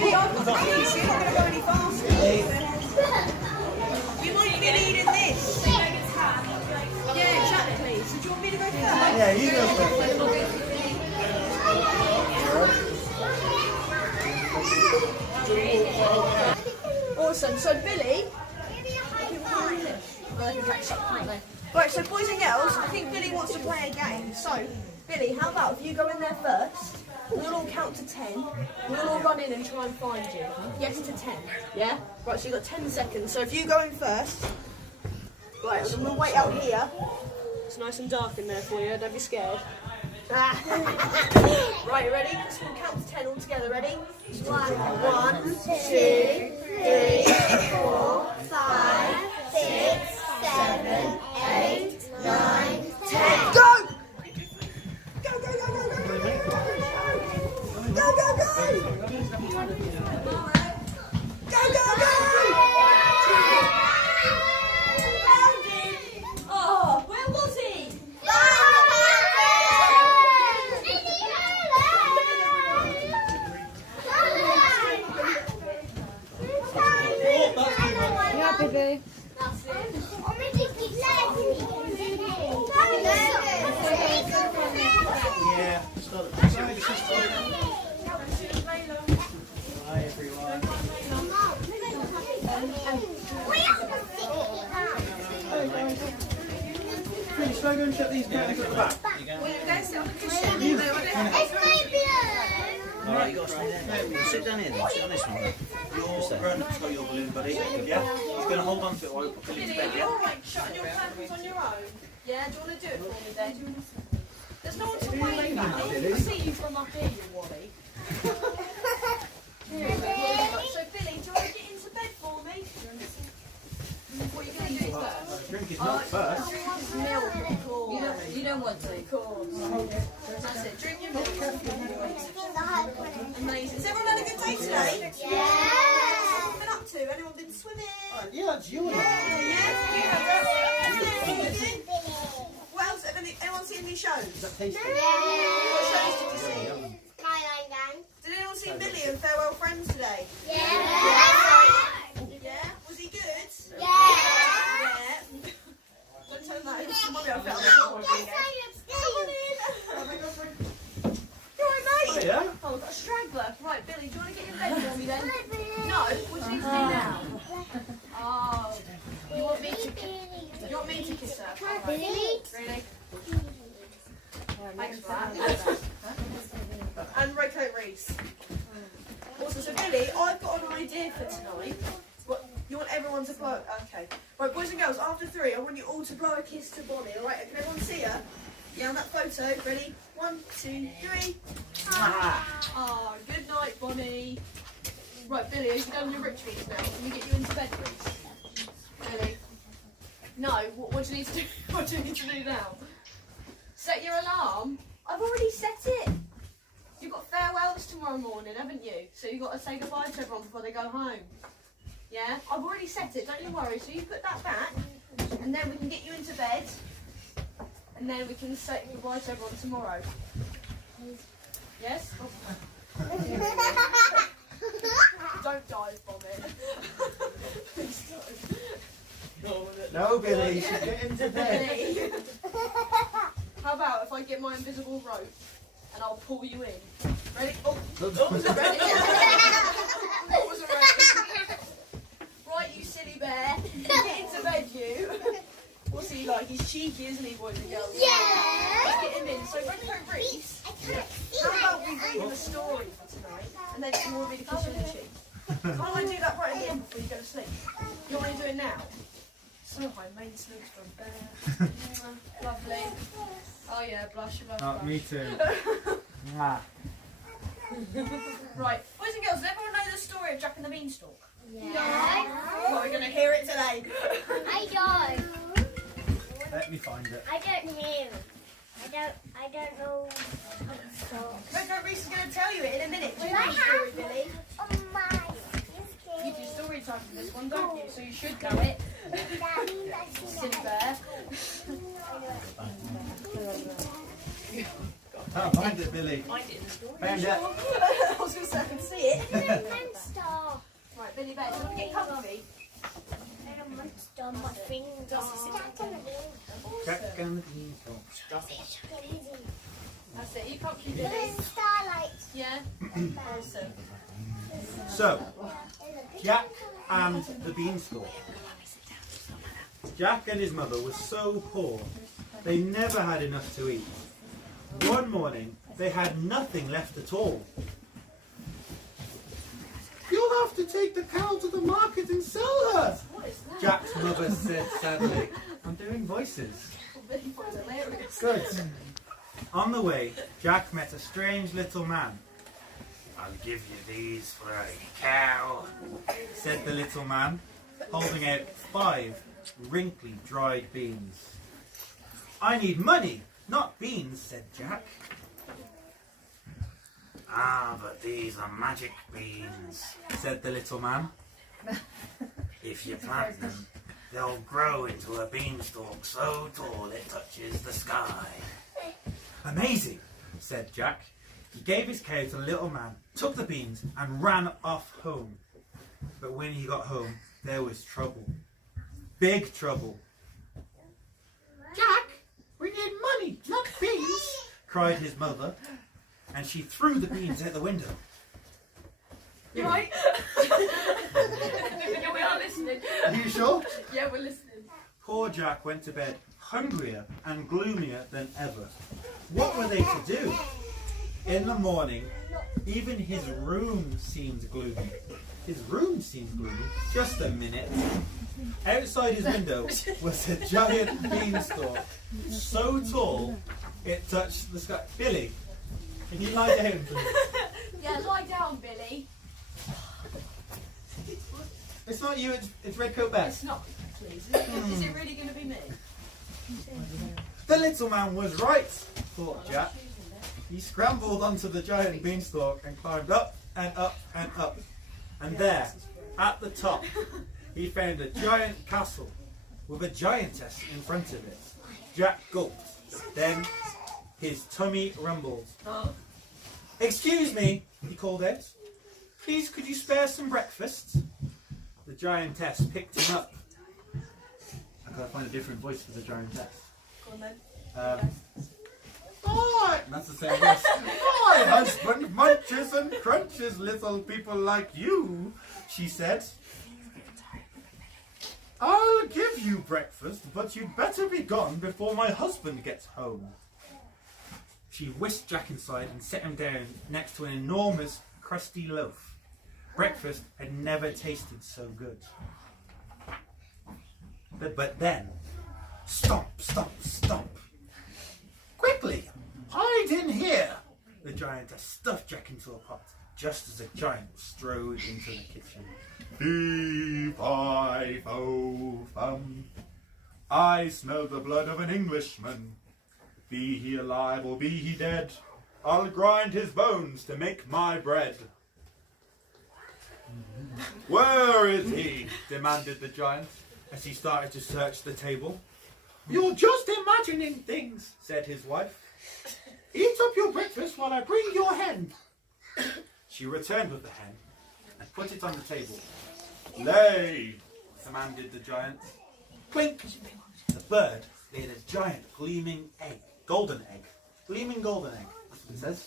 Billy, I've got the keys, so you're not going to go any faster. You might be leading this. Yeah, exactly. So do you want me to go first? Yeah, you go first. Awesome. So Billy. Right, so boys and girls, I think Billy wants to play a game. So, Billy, how about if you go in there first, we'll all count to 10, we'll all run in and try and find you. Yes to 10, yeah? Right, so you've got 10 seconds. So if you go in first, right, and we'll wait out here. It's nice and dark in there for you, don't be scared. Right, you ready? So we'll count to 10 all together, ready? 1, 2, 3, 4, 5, 6, 7, 8, 9, 10. Go! Go, go, go, go, go, go, go, go, go, go, go, go, go. Found him. Oh, where was he? Yeah, baby. That's it. Yeah. Hi everyone. Should I go and check these curtains at the back? Alright, you got to stay there. Sit down here then, sit on this one. Your grown-up's got your balloon, buddy. Yeah? He's going to hold on to it while we put it into bed, yeah? You're like shutting your curtains on your own. Yeah, do you want to do it for me then? There's no one to wave at. I see you from up here, you Wally. So Billy, do you want to get into bed for me? What are you going to do first? Drink his milk first. Milk, of course. You don't want to. Of course. That's it. Drink your milk. Amazing. Has everyone had a good day today? Yeah. What have you been up to? Anyone been swimming? Yeah, that's you. Yeah. What else? Anyone seen any shows? What shows did you see? Did anyone see Millie and Farewell Friends today? Yeah? Was he good? Yeah. Don't tell him that. Mommy, I felt like come on in. You alright, mate? Yeah? Oh, I've got a straggler. Right, Billy, do you want to get in bed for me then? No? What do you need to do now? Oh. You want me to kiss her? Really? Thanks for that. And Red Coat Reese. Also, so Billy, I've got an idea for tonight. What, you want everyone to blow? Okay. Right, boys and girls, after 3, I want you all to blow a kiss to Bonnie. All right? Can everyone see her? Yeah, on that photo. Ready? 1, 2, 3. Oh, good night, Bonnie. Right, Billy, have you done your rituals now? Can we get you into bed, please? Billy? No. What do you need to do? What do you need to do now? Set your alarm. I've already set it. You've got farewells tomorrow morning, haven't you? So you've got to say goodbye to everyone before they go home. Yeah? I've already set it, don't you worry. So you put that back, and then we can get you into bed, and then we can say goodbye to everyone tomorrow. Yes? Don't dive bomb it. Please don't. No, Billy, you should get into bed. Billy. How about if I get my invisible rope and I'll pull you in? Ready? Oh, wasn't ready. Wasn't ready. Right, you silly bear. Get into bed, you. What's he like? He's cheeky, isn't he, boys and girls? Yeah. Let's get him in. So, Red Coat Reese, how about we read him a story for tonight, and then you want me to kiss you on the cheek? Can't I do that right at the end before you go to sleep? You want me to do it now? So high maintenance from Bear. Lovely. Oh yeah, blush, you blush. Oh, me too. Mwah. Right, boys and girls, does everyone know the story of Jack and the Beanstalk? Yeah. Well, we're going to hear it today. I don't. Let me find it. I don't hear it. I don't know. Red Coat Reese is going to tell you it in a minute. Do you Well, know I the story, have- Billy? Oh my. You do story time for this one, don't you? So you should know it. Silly bear. Oh, find it, Billy. Find it in the story. Found it. I was going to say I can see it. Billy Bear. Do you want to get comfy? I don't want to stop my fingers. Jack and the Beanstalk. That's it. You comfy, There's Billy? starlight. Yeah? Awesome. So, Jack and the Beanstalk. Jack and his mother were so poor, they never had enough to eat. One morning, they had nothing left at all. "You'll have to take the cow to the market and sell her," What is that? Jack's mother said sadly. I'm doing voices. Billy Bear's hilarious. Good. On the way, Jack met a strange little man. "I'll give you these for a cow," said the little man, holding out 5 wrinkly dried beans. "I need money, not beans," said Jack. "Ah, but these are magic beans," said the little man. "If you plant them, they'll grow into a beanstalk so tall it touches the sky." "Amazing," said Jack. He gave his cow to the little man, took the beans and ran off home. But when he got home, there was trouble. Big trouble. "Jack, we need money, not beans," cried his mother, and she threw the beans out the window. You right? Yeah, we are listening. Are you sure? Yeah, we're listening. Poor Jack went to bed hungrier and gloomier than ever. What were they to do? In the morning, even his room seemed gloomy. His room seemed gloomy. Just a minute. Outside his window was a giant beanstalk, so tall it touched the sky. "Billy, can you lie down, please?" Yeah, lie down, Billy. It's not you, it's Redcoat Beth. It's not, please. Is it really going to be me? The little man was right, thought Jack. He scrambled onto the giant beanstalk and climbed up and up and up. And there, at the top, he found a giant castle with a giantess in front of it. Jack gulped. Then his tummy rumbled. "Excuse me," he called out. "Please, could you spare some breakfast?" The giantess picked him up. I've got to find a different voice for the giantess. Go on then. "Hi!" That's the same voice. "My husband munches and crunches little people like you," she said. "I'll give you breakfast, but you'd better be gone before my husband gets home." She whisked Jack inside and set him down next to an enormous crusty loaf. Breakfast had never tasted so good. But then, stomp, stomp, stomp. "Quickly, hide in here!" The giantess stuffed Jack into a pot, just as a giant strode into the kitchen. "Fee-fi-fo-fum, I smell the blood of an Englishman. Be he alive or be he dead, I'll grind his bones to make my bread." "Where is he?" demanded the giant, as he started to search the table. "You're just imagining things," said his wife. "Eat up your breakfast while I bring your hen." She returned with the hen and put it on the table. "Lay," commanded the giant. Clink! The bird laid a giant gleaming egg. Golden egg. Gleaming golden egg. That's what it says.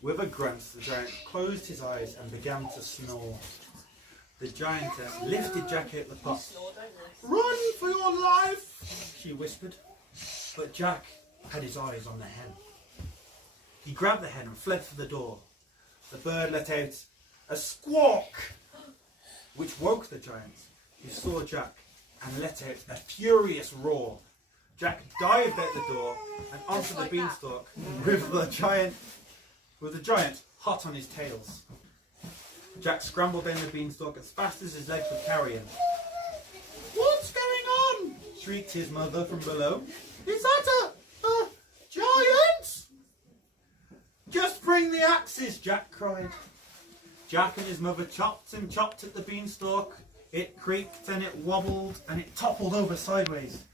With a grunt, the giant closed his eyes and began to snore. The giantess lifted Jack out of the pot. "Run for your life," she whispered. But Jack had his eyes on the hen. He grabbed the hen and fled for the door. The bird let out a squawk, which woke the giant, who saw Jack and let out a furious roar. Jack dived out the door and onto the beanstalk with the giant hot on his tails. Jack scrambled down the beanstalk as fast as his legs would carry him. "What's going on?" shrieked his mother from below. "Is that a giant?" "Just bring the axes," Jack cried. Jack and his mother chopped and chopped at the beanstalk. It creaked and it wobbled and it toppled over sideways.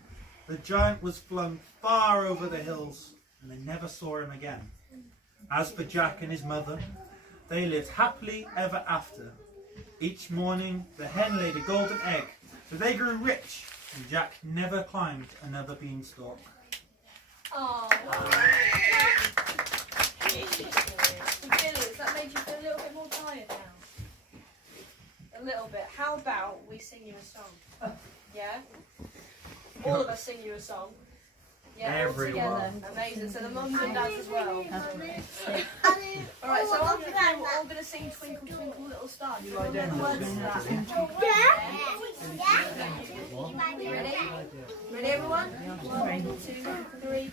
The giant was flung far over the hills and they never saw him again. As for Jack and his mother, They lived happily ever after. Each morning, the hen laid a golden egg, so they grew rich, and Jack never climbed another beanstalk. Oh. Billy, has that made you feel a little bit more tired now? A little bit. How about we sing you a song? Yeah? All of us sing you a song. Yeah, Everyone. all together. Amazing. So the mums and dads as well. Alright, so after that we're all going to sing Twinkle Twinkle Little Star. Do you want to know the words to that? Ready? Ready everyone? 1, 2, 3.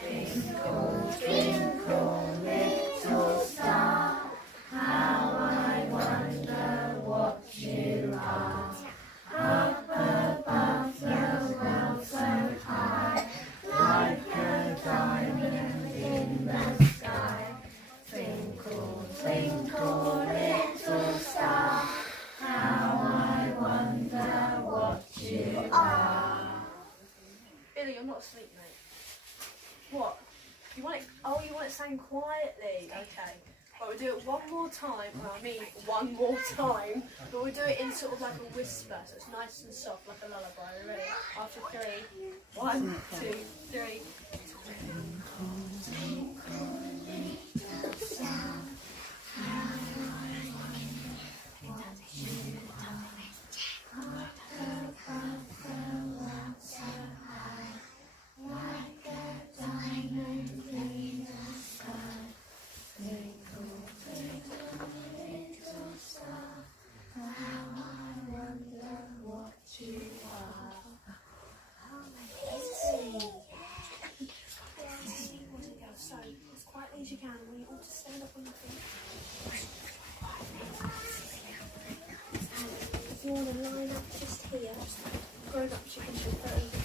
Twinkle, twinkle, little star, how I wonder what you are. Up above the world so high, like a diamond in the sky. Twinkle, twinkle, little star, how I wonder what you are. Billy, you're not asleep, mate. What? You want it? Oh, you want it sang quietly? Okay. Right, we'll do it one more time. Well, I mean, one more time. But we'll do it in sort of like a whisper, so it's nice and soft, like a lullaby. Are you ready? After 3. 1, 2, 3. So, as quietly as you can, I want you all to stand up on your feet. If you want to line up just here, grown ups, you can do 30